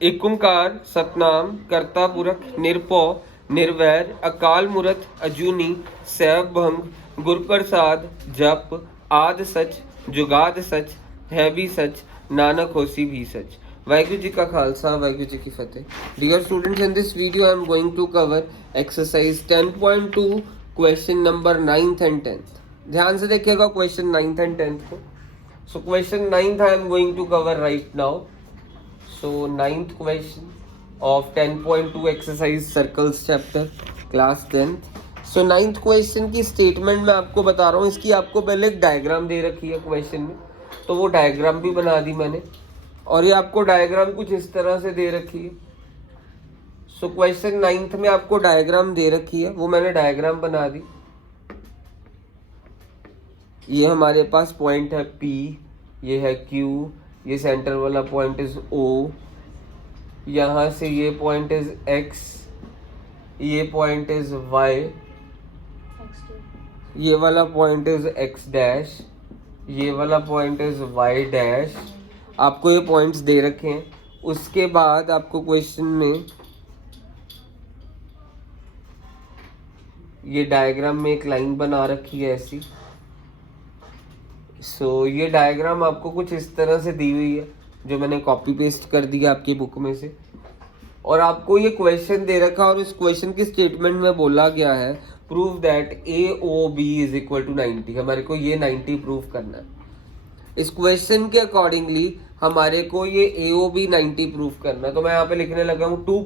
एक ओंकार सतनाम करता पुरख निरपौ निर्वैर अकाल मूरत अजूनी सैभ भंग गुरप्रसाद जप आद सच जुगाद सच है भी सच नानक होसी भी सच। वाहिगुरु जी का खालसा वाहिगुरु जी की फतेह। Dear students, in this video I am going to cover exercise 10.2 question number 9th and 10th। ध्यान से देखिएगा क्वेश्चन 9th एंड 10th को। So question 9th I am going to cover right now. So ninth question of 10.2 exercise circles chapter class 10th। So ninth question की statement मैं आपको बता रहा हूँ। इसकी आपको पहले एक डायग्राम दे रखी है क्वेश्चन में, तो वो डायग्राम भी बना दी मैंने, और ये आपको डायग्राम कुछ इस तरह से दे रखी है। सो क्वेश्चन 9th में आपको डायग्राम दे रखी है, वो मैंने डायग्राम बना दी। ये हमारे पास पॉइंट है P, ये है Q, ये सेंटर वाला पॉइंट इज O, यहाँ से ये पॉइंट इज X, ये पॉइंट इज Y, ये वाला पॉइंट इज X डैश, ये वाला पॉइंट इज Y डैश। आपको ये पॉइंट्स दे रखे हैं। उसके बाद आपको क्वेश्चन में ये डायग्राम में एक लाइन बना रखी है ऐसी। सो ये डायग्राम आपको कुछ इस तरह से दी हुई है, जो मैंने कॉपी पेस्ट कर दिया आपकी बुक में से, और आपको ये क्वेश्चन दे रखा और इस क्वेश्चन की स्टेटमेंट में बोला गया है prove that AOB is equal to 90। हमारे को ये 90 प्रूव करना है। इस क्वेश्चन के अकॉर्डिंगली हमारे को ये AOB 90 प्रूव करना है। तो मैं यहाँ पे लिखने लगा हूँ to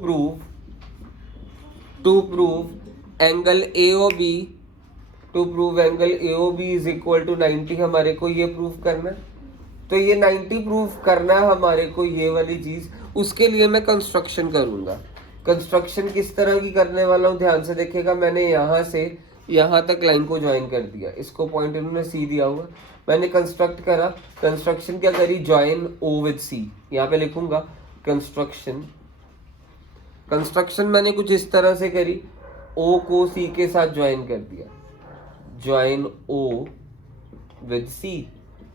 prove angle AOB, to prove angle AOB is equal to 90। हमारे को ये प्रूव करना है। तो ये 90 प्रूव करना है हमारे को, ये वाली चीज। उसके लिए मैं कंस्ट्रक्शन करूंगा। कंस्ट्रक्शन किस तरह की करने वाला हूँ, ध्यान से देखिएगा। मैंने यहाँ से यहाँ तक लाइन को ज्वाइन कर दिया, इसको पॉइंट इन्होंने C दिया हुआ, मैंने कंस्ट्रक्ट करा। कंस्ट्रक्शन क्या करी, ज्वाइन O विद C। यहाँ पे लिखूंगा कंस्ट्रक्शन मैंने कुछ इस तरह से करी, O को C के साथ ज्वाइन कर दिया, ज्वाइन O विद C।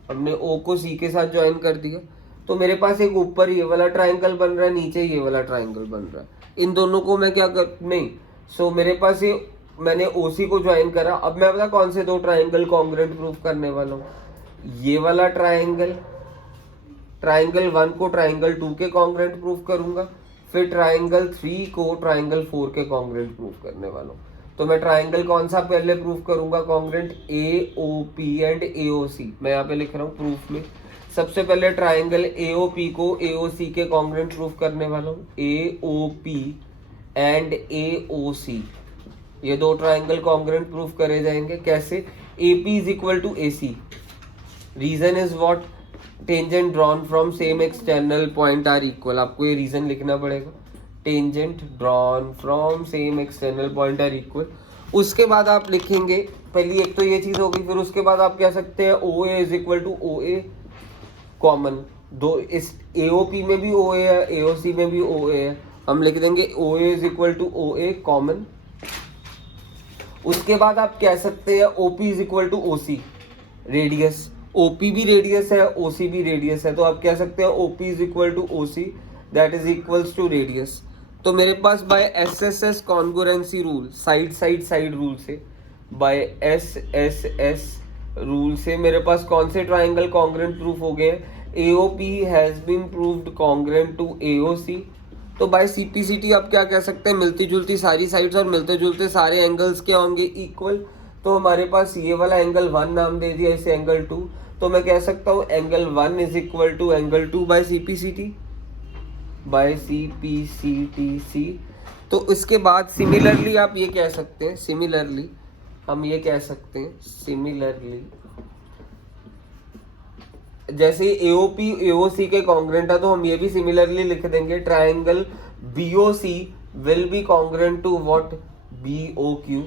हमने O को C के साथ ज्वाइन कर दिया, तो मेरे पास एक ऊपर ये वाला ट्रायंगल बन रहा है, नीचे ये वाला ट्रायंगल बन रहा है। इन दोनों को मैं क्या कर नहीं, सो मेरे पास ये मैंने OC को ज्वाइन करा। अब मैं बता कौन से दो ट्रायंगल कॉन्ग्रुएंट प्रूफ करने वाला हूँ। ये वाला ट्रायंगल 1 को ट्रायंगल 2 के कॉन्ग्रुएंट प्रूफ करूंगा, फिर ट्रायंगल 3 को ट्रायंगल 4 के कॉन्ग्रुएंट प्रूफ करने वाला हूँ। तो मैं ट्रायंगल कौन सा पहले प्रूफ करूंगा, कॉन्ग्रुएंट AOP एंड AOC। मैं यहाँ पे लिख रहा हूँ प्रूफ में। सबसे पहले ट्रायंगल AOP को AOC के कॉन्ग्रुएंट प्रूफ करने वाला हूँ, AOP एंड AOC। ये दो ट्रायंगल कॉन्ग्रुएंट प्रूफ करे जाएंगे। कैसे, AP is equal to AC। Reason is what, tangent drawn from same external point are equal. आपको ये रीजन लिखना पड़ेगा, tangent drawn from same external point are equal. उसके बाद आप लिखेंगे, पहली एक तो ये चीज होगी, फिर उसके बाद आप कह सकते हैं OA is equal to OA common. दो इस AOP में भी OA है, AOC में भी OA है, हम लिख देंगे OA is equal to OA common. उसके बाद आप कह सकते हैं OP is equal to OC radius. OP भी रेडियस है, OC भी रेडियस है, तो आप कह सकते हैं OP is equal to OC that is equals to radius. तो मेरे पास by SSS congruency rule, side rule से, बाय SSS रूल से मेरे पास कौन से ट्रायंगल कॉन्ग्रुएंट प्रूफ हो गए, AOP has been proved congruent to AOC। तो बाय CPCT आप क्या कह सकते हैं, मिलती जुलती सारी साइड्स और मिलते जुलते सारे एंगल्स क्या होंगे, इक्वल। तो हमारे पास ये वाला एंगल 1 नाम दे दिया, इसे एंगल 2। तो मैं कह सकता हूँ angle 1 is equal to angle 2 by CPCT। तो इसके बाद सिमिलरली आप ये कह सकते हैं, सिमिलरली जैसे AOP AOC के कॉन्ग्रुएंट है, तो हम ये भी सिमिलरली लिख देंगे, triangle BOC will be congruent to what, BOQ।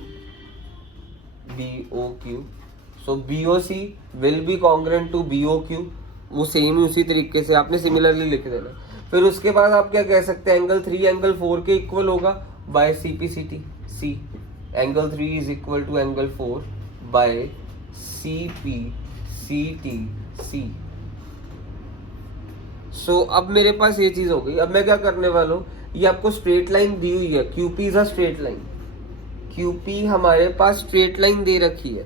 So BOC will be congruent to BOQ। वो सेम ही उसी तरीके से आपने सिमिलरली लिख देना। फिर उसके बाद आप क्या कह सकते हैं, एंगल 3 एंगल 4 के इक्वल होगा by CPCT C। Angle 3 is equal to angle 4 by CPCT C। So अब मेरे पास ये चीज हो गई। अब मैं क्या करने वाला हूँ, ये आपको स्ट्रेट लाइन दी हुई है, Q P is a straight line. Q P हमारे पास स्ट्रेट लाइन दे रखी है।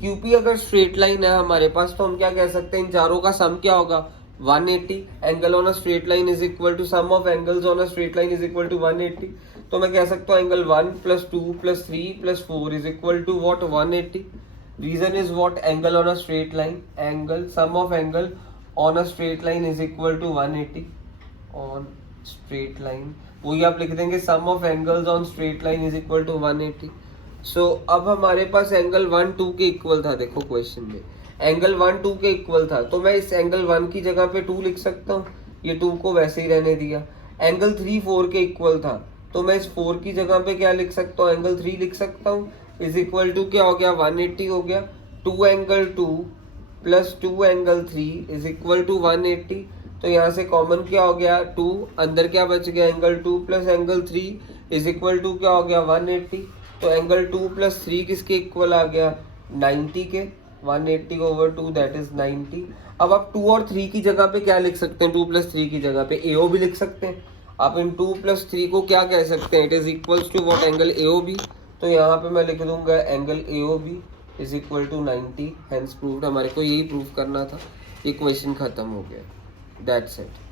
क्यूपी अगर स्ट्रेट लाइन है हमारे पास, तो हम क्या कह सकते हैं, इन चारों का सम क्या होगा, 180। Angle on a straight line is equal to sum of angles on a straight line is equal to 180। तो मैं कह सकता हूँ angle 1 + 2 + 3 + 4 is equal to what, 180। Reason is what, angle on a straight line, angle sum of angle on a straight line is equal to 180 on straight line. वही आप लिख देंगे, sum of angles on straight line is equal to 180। So अब हमारे पास angle 1 2 के equal था। देखो question में एंगल 1 2 के इक्वल था, तो मैं इस एंगल 1 की जगह पे 2 लिख सकता हूँ, ये 2 को वैसे ही रहने दिया। एंगल 3 4 के इक्वल था, तो मैं इस 4 की जगह पे क्या लिख सकता हूँ, एंगल 3 लिख सकता हूँ, इज इक्वल टू क्या हो गया, 180 हो गया। 2 angle 2 + 2 angle 3 is equal to 180। तो यहाँ से कॉमन क्या हो गया, 2, अंदर क्या बच गया, angle 2 + angle 3 is equal to क्या हो गया, 180। तो एंगल 2 + 3 किसके इक्वल आ गया, 90 के। 180/2 दैट इज 90। अब आप 2 और 3 की जगह पे क्या लिख सकते हैं, 2 + 3 की जगह पे AO भी लिख सकते हैं। आप इन 2 + 3 को क्या कह सकते हैं, it is equals to what, angle AOB। तो यहाँ पे मैं लिख दूंगा angle AOB is equal to 90। Hence proved. हमारे को यही प्रूव करना था, ये क्वेश्चन खत्म हो गया। That's it.